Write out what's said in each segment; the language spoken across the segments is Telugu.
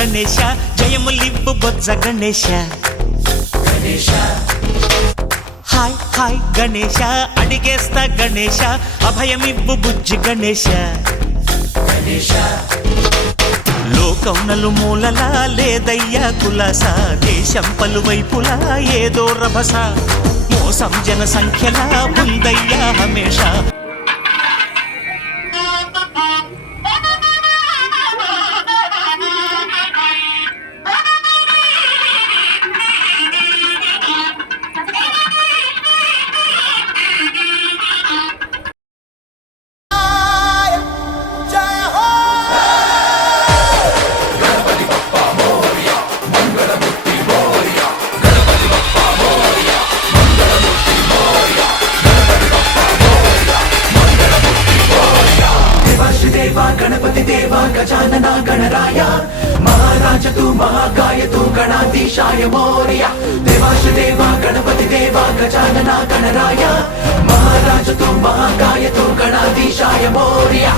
గణేశ జయములివ్వు బొజ్జ గణేశ హాయ్ హాయ్ గణేశ అడిగేస్తా గణేశ అభయమివ్వు బుజ్జి గణేశ లోకం నలుమూలలా లేదయ్యా కులాస దేశం పలువైపులా ఏదో రభస మోసం జన సంఖ్యలా ఉందయ్యా హమేషా गणपति देवा गजानना गणराय महाराज तू महाकाय तू गणाधीशाय मोरया देवाश देवा गणपति देवा गजानना गणराय महाराज तू महाकाय तू गणाधीशाय मोरया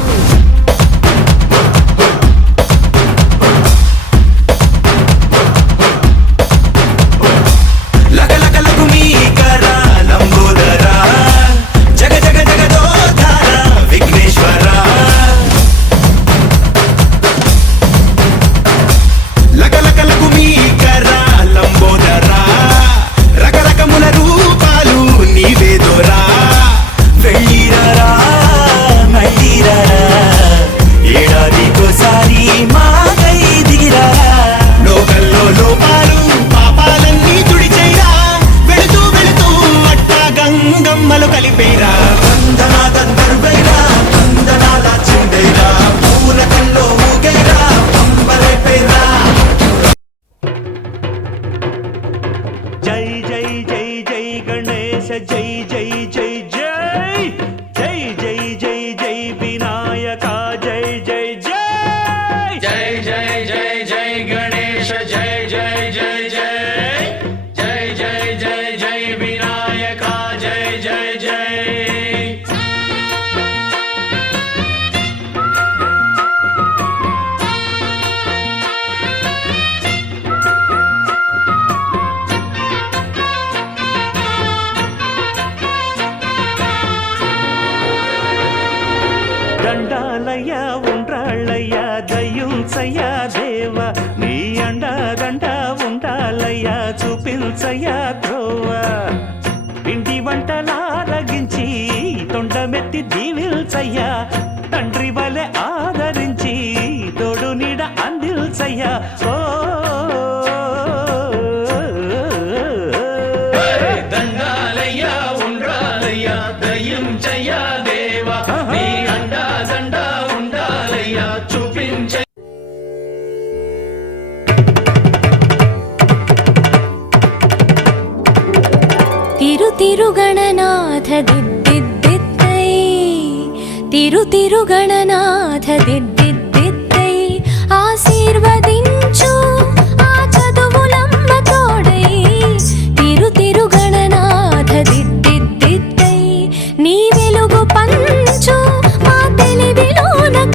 దండాలయ్యా ఉండ్రాళ్ళయ్యా దయ్యుంచయ్యా దేవ నీ అండదండ ఉండాలయ్యా చూపించయ్యా ధ్రువ ఇంటి వంటలారగించి తొండమెత్తి దీవిల్చయ్యా తండ్రి వలె ఆదరించి తోడు నీడ అందిల్చయ్యా ఓ దండాలయ్యా ఉండ్రాలయ్యా దయ్యుంచయ్యా దేవా నీ అండదండ ఉండాలయ్యా చూపించ తిరుగణనాథ దిద్దిద్దై తిరుగణనాథ దిద్ద